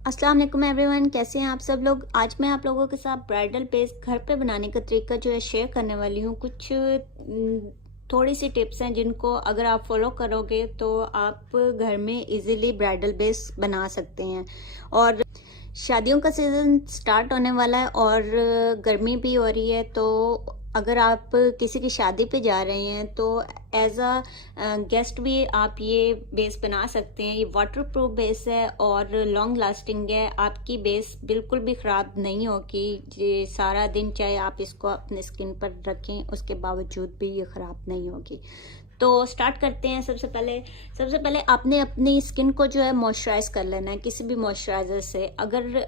अस्सलाम वालेकुम एवरीवन, कैसे हैं आप सब लोग। आज मैं आप लोगों के साथ ब्राइडल बेस घर पे बनाने का तरीका जो है शेयर करने वाली हूँ। कुछ थोड़ी सी टिप्स हैं जिनको अगर आप फॉलो करोगे तो आप घर में इजीली ब्राइडल बेस बना सकते हैं। और शादियों का सीज़न स्टार्ट होने वाला है और गर्मी भी हो रही है, तो अगर आप किसी की शादी पे जा रहे हैं तो एज अ गेस्ट भी आप ये बेस बना सकते हैं। ये वाटर प्रूफ बेस है और लॉन्ग लास्टिंग है। आपकी बेस बिल्कुल भी ख़राब नहीं होगी। ये सारा दिन चाहे आप इसको अपने स्किन पर रखें, उसके बावजूद भी ये ख़राब नहीं होगी। तो स्टार्ट करते हैं। सबसे पहले आपने अपनी स्किन को जो है मॉइस्चराइज कर लेना है किसी भी मॉइस्चराइजर से। अगर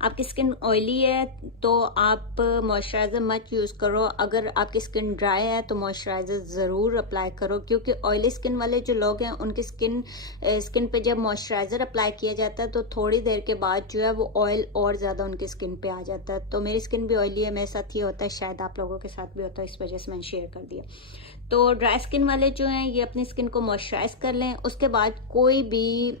आपकी स्किन ऑयली है तो आप मॉइस्चराइजर मत यूज़ करो। अगर आपकी स्किन ड्राई है तो मॉइस्चराइजर ज़रूर अप्लाई करो, क्योंकि ऑयली स्किन वाले जो लोग हैं उनकी स्किन पे जब मॉइस्चराइजर अप्लाई किया जाता है तो थोड़ी देर के बाद जो है वो ऑयल और ज़्यादा उनकी स्किन पे आ जाता है। तो मेरी स्किन भी ऑयली है, मेरे साथ ये होता है, शायद आप लोगों के साथ भी होता है, इस वजह से मैंने शेयर कर दिया। तो ड्राई स्किन वाले जो हैं ये अपनी स्किन को मॉइस्चराइज कर लें। उसके बाद कोई भी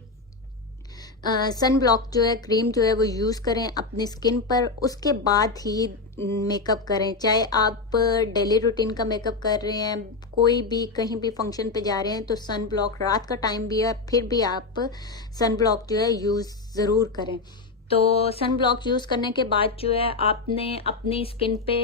सन ब्लॉक जो है, क्रीम जो है वो यूज़ करें अपनी स्किन पर। उसके बाद ही मेकअप करें। चाहे आप डेली रूटीन का मेकअप कर रहे हैं, कोई भी कहीं भी फंक्शन पे जा रहे हैं, तो सन ब्लॉक रात का टाइम भी है, फिर भी आप सन ब्लॉक जो है यूज़ ज़रूर करें। तो सन ब्लॉक यूज़ करने के बाद जो है आपने अपनी स्किन पे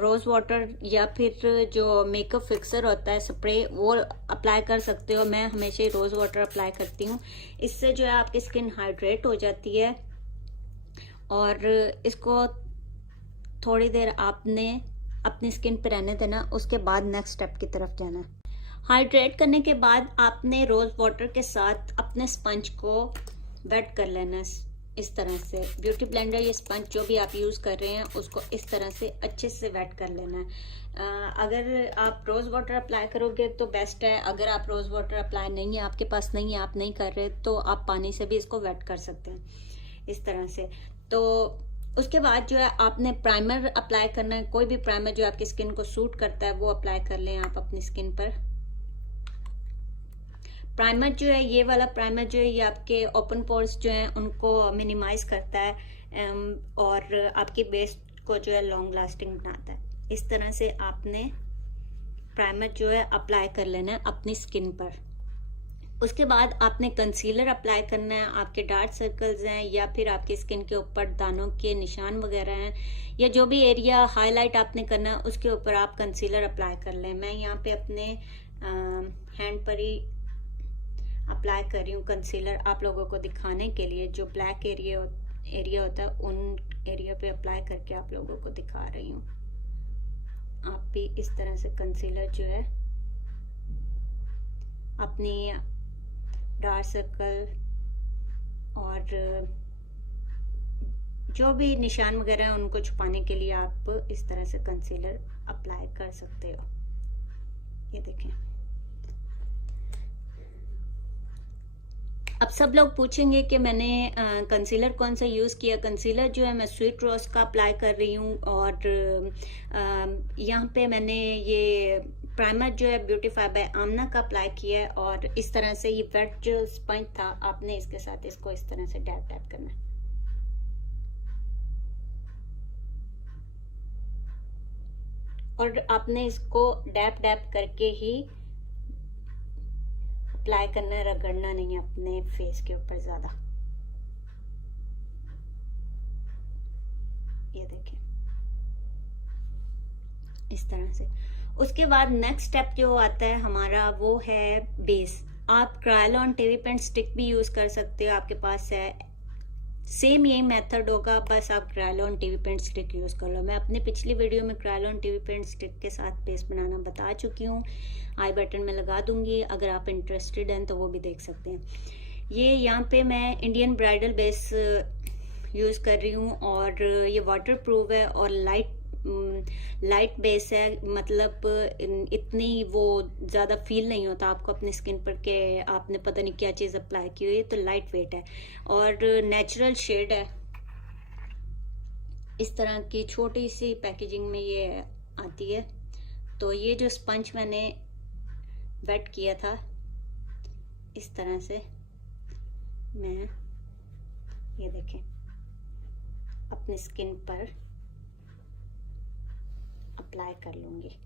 रोज़ वाटर या फिर जो मेकअप फिक्सर होता है स्प्रे, वो अप्लाई कर सकते हो। मैं हमेशा रोज़ वाटर अप्लाई करती हूँ। इससे जो है आपकी स्किन हाइड्रेट हो जाती है। और इसको थोड़ी देर आपने अपनी स्किन पे रहने देना। उसके बाद नेक्स्ट स्टेप की तरफ जाना है। हाइड्रेट करने के बाद आपने रोज़ वाटर के साथ अपने स्पंज को वेट कर लेना है। इस तरह से ब्यूटी ब्लेंडर या स्पंज जो भी आप यूज़ कर रहे हैं उसको इस तरह से अच्छे से वेट कर लेना है। अगर आप रोज़ वाटर अप्लाई करोगे तो बेस्ट है। अगर आप रोज़ वाटर अप्लाई नहीं है, आपके पास नहीं है, आप नहीं कर रहे, तो आप पानी से भी इसको वेट कर सकते हैं इस तरह से। तो उसके बाद जो है आपने प्राइमर अप्लाई करना है। कोई भी प्राइमर जो आपकी स्किन को सूट करता है वो अप्लाई कर लें आप अपनी स्किन पर। प्राइमर जो है, ये वाला प्राइमर जो है, ये आपके ओपन पोर्स जो हैं उनको मिनिमाइज करता है और आपकी बेस को जो है लॉन्ग लास्टिंग बनाता है। इस तरह से आपने प्राइमर जो है अप्लाई कर लेना है अपनी स्किन पर। उसके बाद आपने कंसीलर अप्लाई करना है। आपके डार्क सर्कल्स हैं या फिर आपकी स्किन के ऊपर दानों के निशान वगैरह हैं, या जो भी एरिया हाईलाइट आपने करना है उसके ऊपर आप कंसीलर अप्लाई कर लें। मैं यहाँ पे अपने हैंड पर ही अप्लाई कर रही हूँ कंसीलर, आप लोगों को दिखाने के लिए। जो ब्लैक एरिया होता है उन एरिया पे अप्लाई करके आप लोगों को दिखा रही हूँ। आप भी इस तरह से कंसीलर जो है अपनी डार्क सर्कल और जो भी निशान वगैरह हैं उनको छुपाने के लिए आप इस तरह से कंसीलर अप्लाई कर सकते हो। ये देखें। अब सब लोग पूछेंगे कि मैंने कंसीलर कौन सा यूज़ किया। कंसीलर जो है मैं स्वीट रोज का अप्लाई कर रही हूँ और यहाँ पे मैंने ये प्राइमर जो है ब्यूटीफाई बाय आमना का अप्लाई किया है। और इस तरह से ये वेट जो स्पंज था, आपने इसके साथ इसको इस तरह से डैप डैप करना है। और आपने इसको डैप डैप करके ही अप्लाई करना है, रगड़ना नहीं है अपने फेस के ऊपर ज़्यादा। ये देखिए इस तरह से। उसके बाद नेक्स्ट स्टेप जो आता है हमारा वो है बेस। आप क्रायोलॉन टीवी पेंट स्टिक भी यूज़ कर सकते हो, आपके पास है। सेम यही मेथड होगा, बस आप क्रायोलॉन टीवी पेंट स्टिक यूज़ कर लो। मैं अपने पिछली वीडियो में क्रायोलॉन टीवी पेंट स्टिक के साथ बेस बनाना बता चुकी हूँ, आई बटन में लगा दूंगी। अगर आप इंटरेस्टेड हैं तो वो भी देख सकते हैं। ये यहाँ पे मैं इंडियन ब्राइडल बेस यूज़ कर रही हूँ और ये वाटर प्रूफ है और लाइट बेस है। मतलब इतनी वो ज़्यादा फील नहीं होता आपको अपनी स्किन पर कि आपने पता नहीं क्या चीज़ अप्लाई की हुई है। तो लाइट वेट है और नेचुरल शेड है। इस तरह की छोटी सी पैकेजिंग में ये आती है। तो ये जो स्पंज मैंने वेट किया था, इस तरह से मैं ये देखें अपनी स्किन पर अप्लाई कर लूंगी।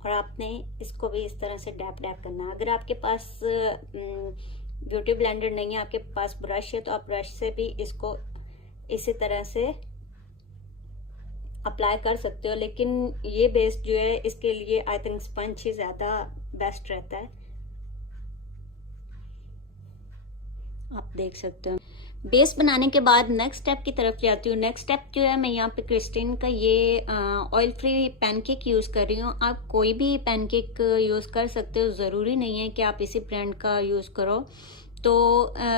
और आपने इसको भी इस तरह से डैप डैप करना है। अगर आपके पास ब्यूटी ब्लेंडर नहीं है, आपके पास ब्रश है, तो आप ब्रश से भी इसको इसी तरह से अप्लाई कर सकते हो। लेकिन ये बेस जो है इसके लिए आई थिंक स्पंज ही ज़्यादा बेस्ट रहता है। आप देख सकते हो। बेस बनाने के बाद नेक्स्ट स्टेप की तरफ जाती हूँ। नेक्स्ट स्टेप जो है, मैं यहाँ पे क्रिस्टीन का ये ऑयल फ्री पैनकेक यूज़ कर रही हूँ। आप कोई भी पैनकेक यूज़ कर सकते हो, ज़रूरी नहीं है कि आप इसी ब्रांड का यूज़ करो। तो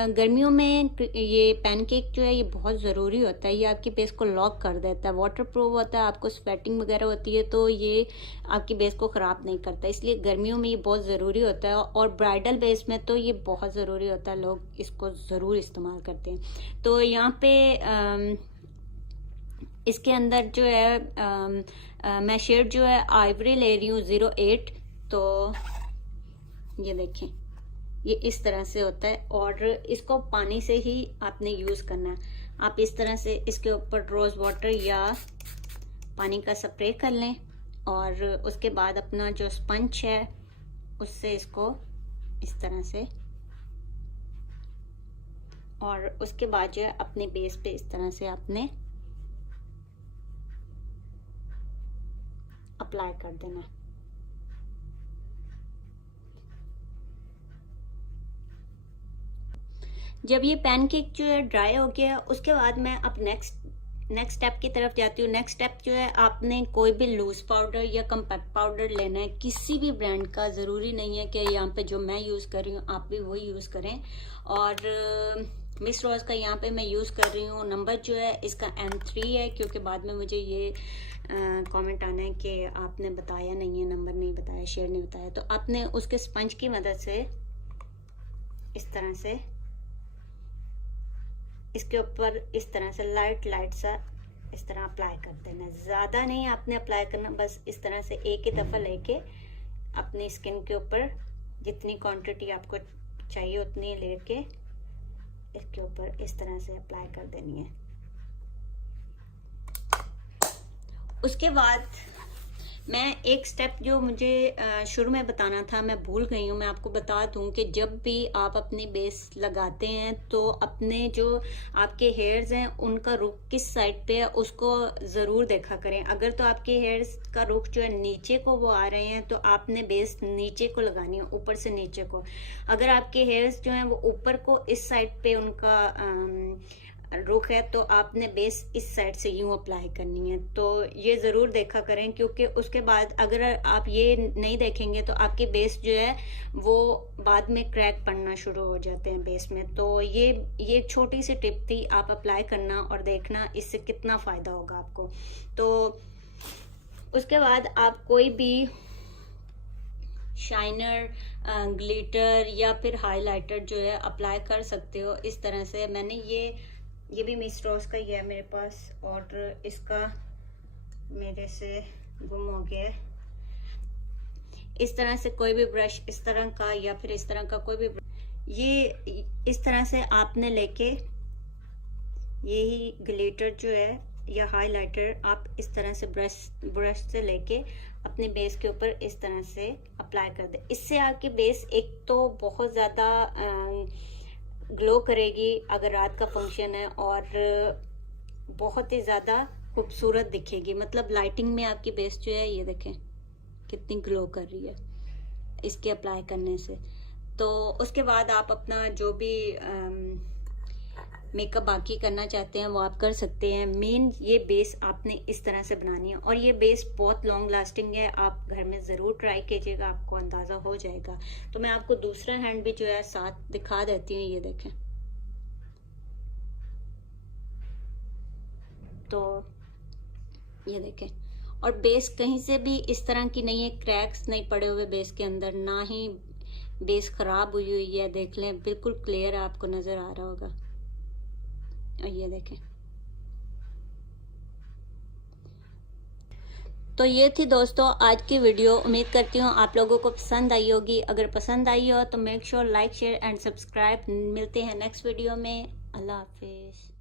गर्मियों में ये पैनकेक जो है ये बहुत ज़रूरी होता है। ये आपकी बेस को लॉक कर देता है, वाटरप्रूफ होता है, आपको स्वेटिंग वगैरह होती है तो ये आपकी बेस को ख़राब नहीं करता। इसलिए गर्मियों में ये बहुत ज़रूरी होता है, और ब्राइडल बेस में तो ये बहुत ज़रूरी होता है, लोग इसको ज़रूर इस्तेमाल करते हैं। तो यहाँ पे इसके अंदर जो है मैं शेड जो है आइवरी ले रही हूँ 08। तो ये देखें ये इस तरह से होता है, और इसको पानी से ही आपने यूज़ करना है। आप इस तरह से इसके ऊपर रोज़ वाटर या पानी का स्प्रे कर लें, और उसके बाद अपना जो स्पंज है उससे इसको इस तरह से, और उसके बाद जो है अपने बेस पे इस तरह से आपने अप्लाई कर देना है। जब ये पैनकेक जो है ड्राई हो गया, उसके बाद मैं अब नेक्स्ट स्टेप की तरफ जाती हूँ। नेक्स्ट स्टेप जो है, आपने कोई भी लूज पाउडर या कम्पैक्ट पाउडर लेना है, किसी भी ब्रांड का। ज़रूरी नहीं है कि यहाँ पे जो मैं यूज़ कर रही हूँ आप भी वही यूज़ करें। और मिस रोज़ का यहाँ पे मैं यूज़ कर रही हूँ। नंबर जो है इसका M3 है, क्योंकि बाद में मुझे ये कमेंट आना है कि आपने बताया नहीं है, नंबर नहीं बताया, शेयर नहीं बताया। तो आपने उसके स्पंज की मदद से इस तरह से इसके ऊपर इस तरह से लाइट सा इस तरह अप्लाई कर देना। ज़्यादा नहीं आपने अप्लाई करना, बस इस तरह से एक ही दफ़ा लेके अपनी स्किन के ऊपर जितनी क्वांटिटी आपको चाहिए उतनी लेके इसके ऊपर इस तरह से अप्लाई कर देनी है। उसके बाद मैं एक स्टेप जो मुझे शुरू में बताना था मैं भूल गई हूँ। मैं आपको बता दूँ कि जब भी आप अपनी बेस लगाते हैं तो अपने जो आपके हेयर्स हैं उनका रुख किस साइड पे है उसको ज़रूर देखा करें। अगर तो आपके हेयर्स का रुख जो है नीचे को वो आ रहे हैं तो आपने बेस नीचे को लगानी है, ऊपर से नीचे को। अगर आपके हेयर्स जो हैं वो ऊपर को इस साइड पे उनका रुख है तो आपने बेस इस साइड से यूं अप्लाई करनी है। तो ये ज़रूर देखा करें, क्योंकि उसके बाद अगर आप ये नहीं देखेंगे तो आपके बेस जो है वो बाद में क्रैक पड़ना शुरू हो जाते हैं बेस में। तो ये एक छोटी सी टिप थी, आप अप्लाई करना और देखना इससे कितना फ़ायदा होगा आपको। तो उसके बाद आप कोई भी शाइनर, ग्लिटर या फिर हाइलाइटर जो है अप्लाई कर सकते हो इस तरह से। मैंने ये भी मिस रोज का ही है मेरे पास, और इसका मेरे से गुम हो गया है। इस तरह से कोई भी ब्रश इस तरह का या फिर इस तरह का कोई भी ये इस तरह से आपने लेके यही ग्लिटर जो है या हाइलाइटर आप इस तरह से ब्रश से लेके अपने बेस के ऊपर इस तरह से अप्लाई कर दे। इससे आपकी बेस एक तो बहुत ज़्यादा ग्लो करेगी अगर रात का फंक्शन है, और बहुत ही ज़्यादा खूबसूरत दिखेगी। मतलब लाइटिंग में आपकी बेस जो है ये देखें कितनी ग्लो कर रही है इसके अप्लाई करने से। तो उसके बाद आप अपना जो भी मेकअप बाकी करना चाहते हैं वो आप कर सकते हैं। मेन ये बेस आपने इस तरह से बनानी है, और ये बेस बहुत लॉन्ग लास्टिंग है। आप घर में ज़रूर ट्राई कीजिएगा, आपको अंदाज़ा हो जाएगा। तो मैं आपको दूसरा हैंड भी जो है साथ दिखा देती हूँ, ये देखें। तो ये देखें, और बेस कहीं से भी इस तरह की नहीं है, क्रैक्स नहीं पड़े हुए बेस के अंदर, ना ही बेस खराब हुई हुई है, देख लें बिल्कुल क्लियर आपको नजर आ रहा होगा। और ये देखें, तो ये थी दोस्तों आज की वीडियो। उम्मीद करती हूँ आप लोगों को पसंद आई होगी। अगर पसंद आई हो तो make sure like share and subscribe. मिलते हैं नेक्स्ट वीडियो में। अल्लाह हाफिज।